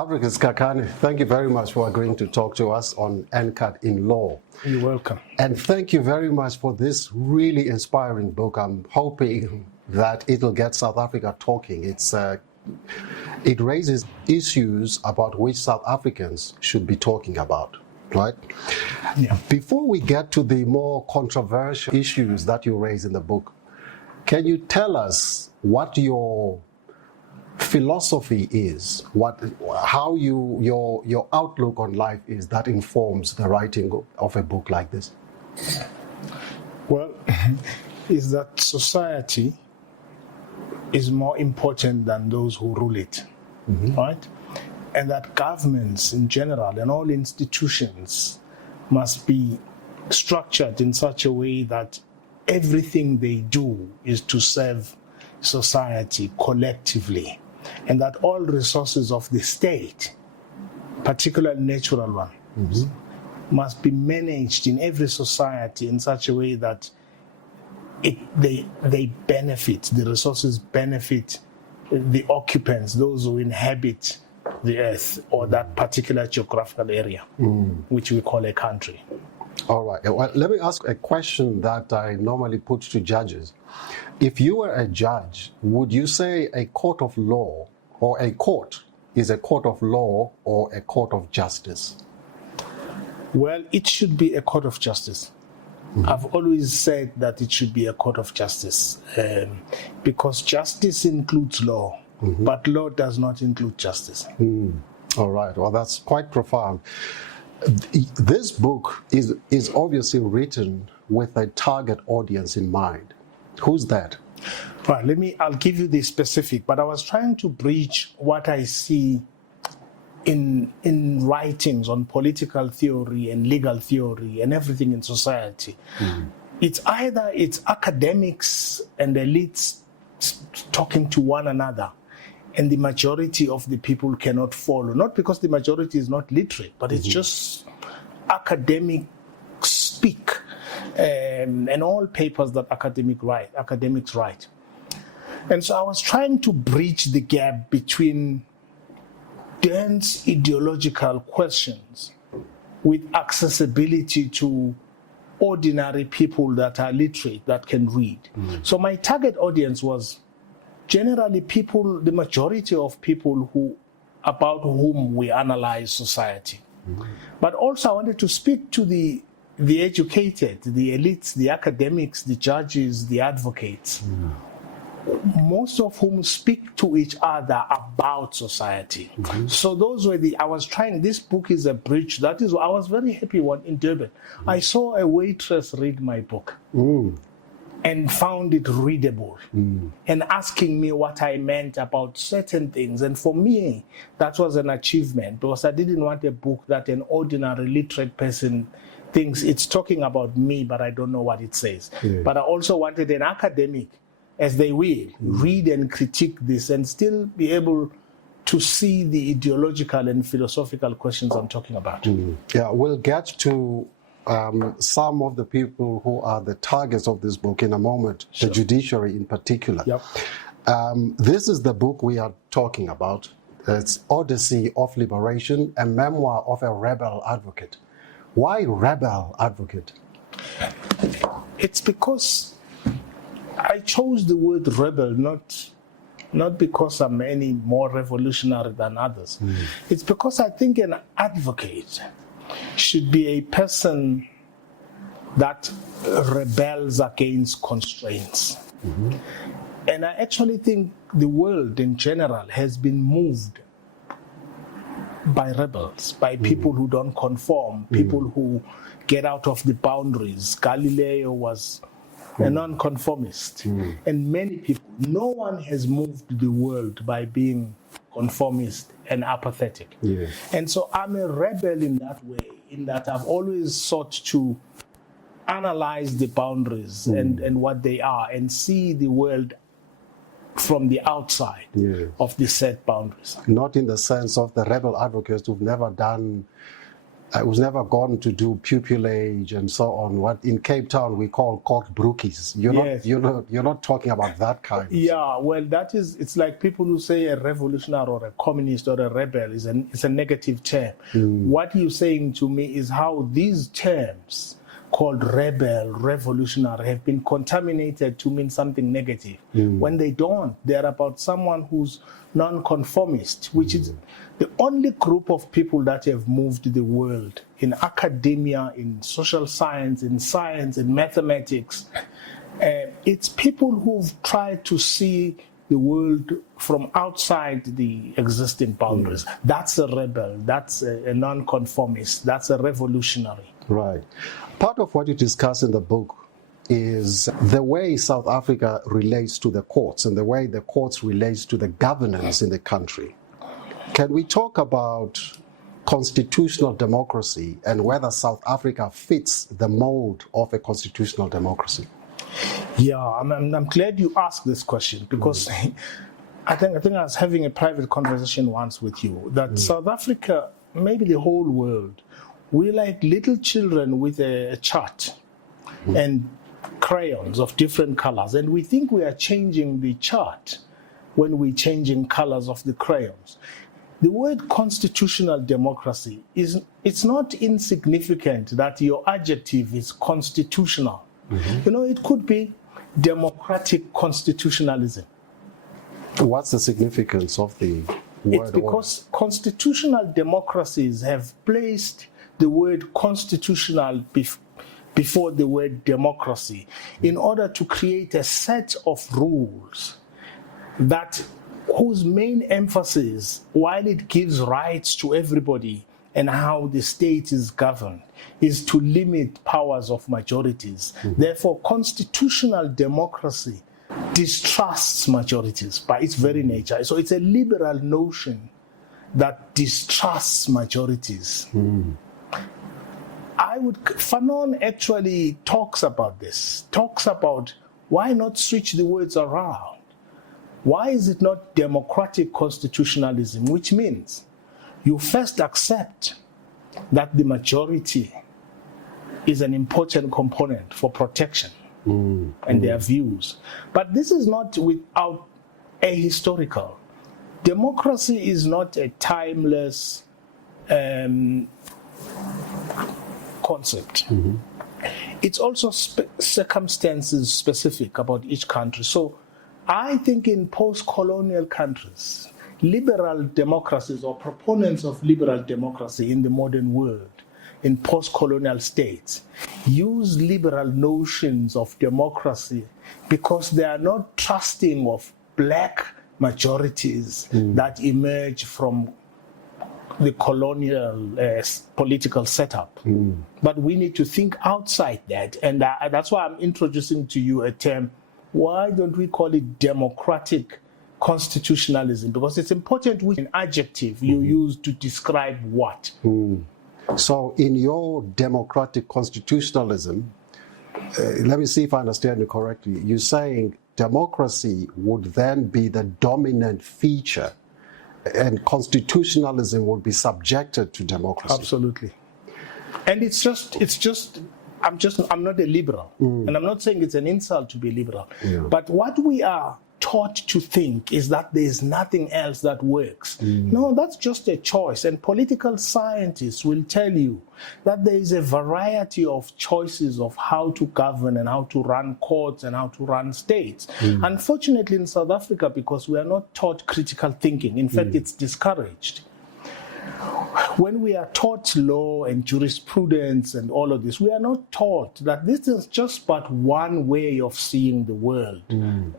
African Sikhakhane, thank you very much for agreeing to talk to us on NCAT in Law. You're welcome. And thank you very much for this really inspiring book. I'm hoping that it'll get South Africa talking. It raises issues about which South Africans should be talking about, right? Yeah. Before we get to the more controversial issues that you raise in the book, can you tell us what your philosophy is, how your outlook on life is that informs the writing of a book like this? Well, is that society is more important than those who rule it, right? And that governments in general and all institutions must be structured in such a way that everything they do is to serve society collectively, and that all resources of the state, particularly natural ones, must be managed in every society in such a way that they benefit, the resources benefit the occupants, those who inhabit the earth or that particular geographical area, which we call a country. All right. Well, let me ask a question that I normally put to judges. If you were a judge, would you say a court of law or a court is a court of law or a court of justice? Well, it should be a court of justice. I've always said that it should be a court of justice because justice includes law, but law does not include justice. All right. Well, that's quite profound. This book is obviously written with a target audience in mind. Who's that? Right, I'll give you the specific, but I was trying to bridge what I see in writings on political theory and legal theory and everything in society. It's either academics and elites talking to one another, and the majority of the people cannot follow, not because the majority is not literate, but it's just academic speak and all papers that academics write. And so I was trying to bridge the gap between dense ideological questions with accessibility to ordinary people that are literate, that can read. So my target audience was generally people, the majority of people about whom we analyze society. But also I wanted to speak to the educated, the elites, the academics, the judges, the advocates, most of whom speak to each other about society. So those were this book is a bridge. I was very happy in Durban. I saw a waitress read my book. And found it readable and asking me what I meant about certain things. And for me, that was an achievement because I didn't want a book that an ordinary literate person thinks it's talking about me, but I don't know what it says. But I also wanted an academic, as they will, read and critique this and still be able to see the ideological and philosophical questions I'm talking about. Yeah, we'll get to some of the people who are the targets of this book in a moment, the judiciary in particular. This is the book we are talking about. It's Odyssey of Liberation, a memoir of a rebel advocate. Why rebel advocate? It's because I chose the word rebel not because I'm any more revolutionary than others. It's because I think an advocate should be a person that rebels against constraints. And I actually think the world in general has been moved by rebels, by people who don't conform, people who get out of the boundaries. Galileo was a nonconformist. And many people, no one has moved the world by being conformist and apathetic. And so I'm a rebel in that way, in that I've always sought to analyze the boundaries and what they are and see the world from the outside of the set boundaries. Not in the sense of the rebel advocates who've never done I was never gone to do pupillage and so on. What in Cape Town we call brookies. You're not talking about that kind of. Yeah, well, it's like people who say a revolutionary or a communist or a rebel is a negative term. What you're saying to me is how these terms called rebel, revolutionary have been contaminated to mean something negative. When they don't, they're about someone who's nonconformist, which is the only group of people that have moved the world in academia, in social science, in mathematics. It's people who've tried to see the world from outside the existing boundaries. That's a rebel, that's a nonconformist, that's a revolutionary. Right. Part of what you discuss in the book is the way South Africa relates to the courts and the way the courts relates to the governance in the country. Can we talk about constitutional democracy and whether South Africa fits the mold of a constitutional democracy? Yeah, I'm glad you asked this question because I think I was having a private conversation once with you that South Africa, maybe the whole world, we're like little children with a chart and crayons of different colors, and we think we are changing the chart when we're changing colors of the crayons. The word constitutional democracy it's not insignificant that your adjective is constitutional. It could be democratic constitutionalism. What's the significance of the word? It's because constitutional democracies have placed the word constitutional before the word democracy in order to create a set of rules whose main emphasis, while it gives rights to everybody and how the state is governed, is to limit powers of majorities. Therefore, constitutional democracy distrusts majorities by its very nature. So it's a liberal notion that distrusts majorities. Fanon actually talks about this, talks about why not switch the words around? Why is it not democratic constitutionalism, which means you first accept that the majority is an important component for protection and their views. But this is not without ahistorical. Democracy is not a timeless concept. It's also circumstances specific about each country. So I think in post-colonial countries, liberal democracies or proponents of liberal democracy in the modern world, in post-colonial states, use liberal notions of democracy because they are not trusting of black majorities that emerge from the colonial political setup. But we need to think outside that. And that's why I'm introducing to you a term. Why don't we call it democratic constitutionalism? Because it's important which an adjective you use to describe what. So in your democratic constitutionalism, let me see if I understand you correctly. You're saying democracy would then be the dominant feature and constitutionalism would be subjected to democracy. Absolutely. And I'm not a liberal, and I'm not saying it's an insult to be liberal, but what we are taught to think is that there's nothing else that works. No, that's just a choice, and political scientists will tell you that there is a variety of choices of how to govern and how to run courts and how to run states. Unfortunately in South Africa, because we are not taught critical thinking, in fact it's discouraged. When we are taught law and jurisprudence and all of this, we are not taught that this is just but one way of seeing the world and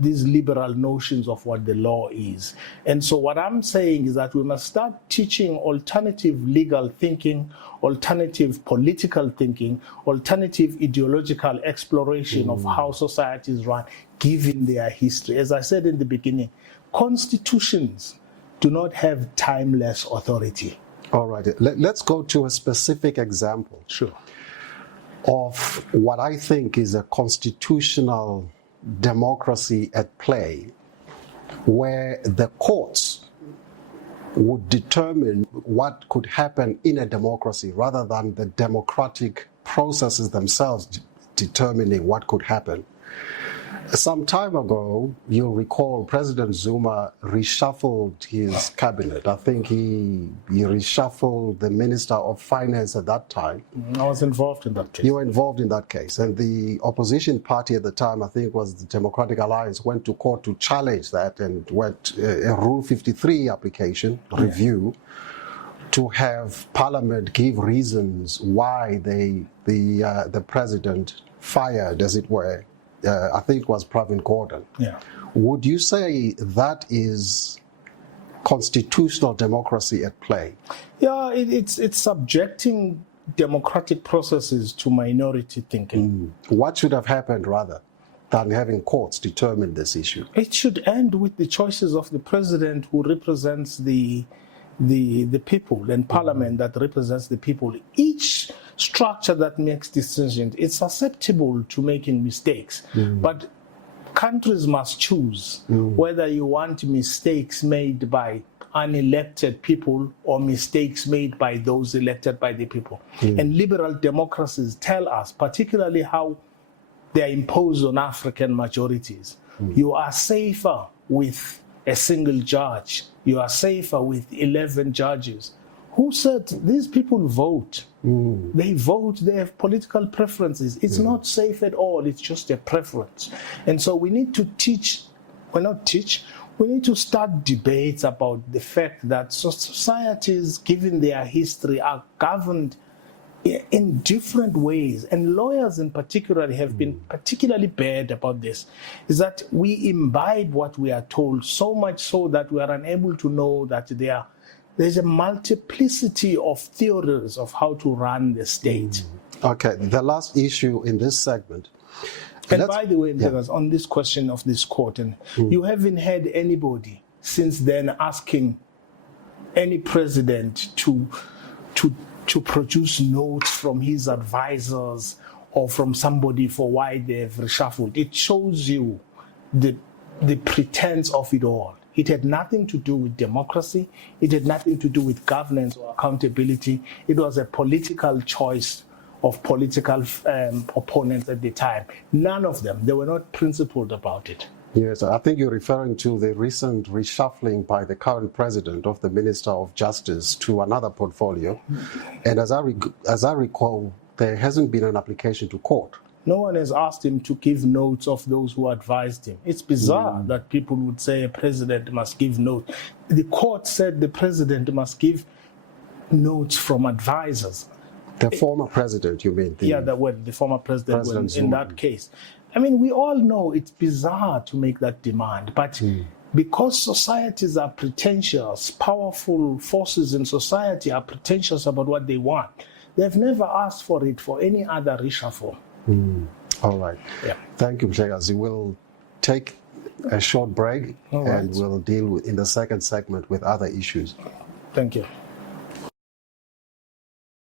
these liberal notions of what the law is. And so what I'm saying is that we must start teaching alternative legal thinking, alternative political thinking, alternative ideological exploration of how societies run, given their history. As I said in the beginning, constitutions do not have timeless authority. All right. Let's go to a specific example of what I think is a constitutional democracy at play, where the courts would determine what could happen in a democracy rather than the democratic processes themselves determining what could happen. Some time ago, you'll recall President Zuma reshuffled his cabinet. I think he reshuffled the Minister of Finance at that time. I was involved in that case. You were involved in that case. And the opposition party at the time, I think was the Democratic Alliance, went to court to challenge that and went a Rule 53 application review to have Parliament give reasons why the president fired, as it were, I think it was Pravin Gordon. Yeah. Would you say that is constitutional democracy at play? Yeah, it's subjecting democratic processes to minority thinking. What should have happened rather than having courts determine this issue? It should end with the choices of the president, who represents the people, and parliament that represents the people. Each structure that makes decisions is susceptible to making mistakes, but countries must choose whether you want mistakes made by unelected people or mistakes made by those elected by the people. And liberal democracies tell us, particularly how they are imposed on African majorities, you are safer with a single judge. You are safer with 11 judges. Who said these people vote? They vote, they have political preferences. It's not safe at all, it's just a preference. And so we need to we need to start debates about the fact that societies, given their history, are governed in different ways, and lawyers in particular have been particularly bad about this, is that we imbibe what we are told, so much so that we are unable to know that there's a multiplicity of theories of how to run the state. Okay, the last issue in this segment. And by the way, on this question of this court, and you haven't had anybody since then asking any president to produce notes from his advisors or from somebody for why they've reshuffled. It shows you the pretense of it all. It had nothing to do with democracy. It had nothing to do with governance or accountability. It was a political choice of political opponents at the time. None of them, they were not principled about it. Yes, I think you're referring to the recent reshuffling by the current president of the Minister of Justice to another portfolio. And as I recall, there hasn't been an application to court. No one has asked him to give notes of those who advised him. It's bizarre that people would say a president must give notes. The court said the president must give notes from advisors. The former president, you mean? The former president in that case. I mean, we all know it's bizarre to make that demand, but because societies are pretentious, powerful forces in society are pretentious about what they want, they've never asked for it for any other reshuffle. All right. Yeah. Thank you, Mshekazi. We'll take a short break and we'll deal in the second segment with other issues. Thank you.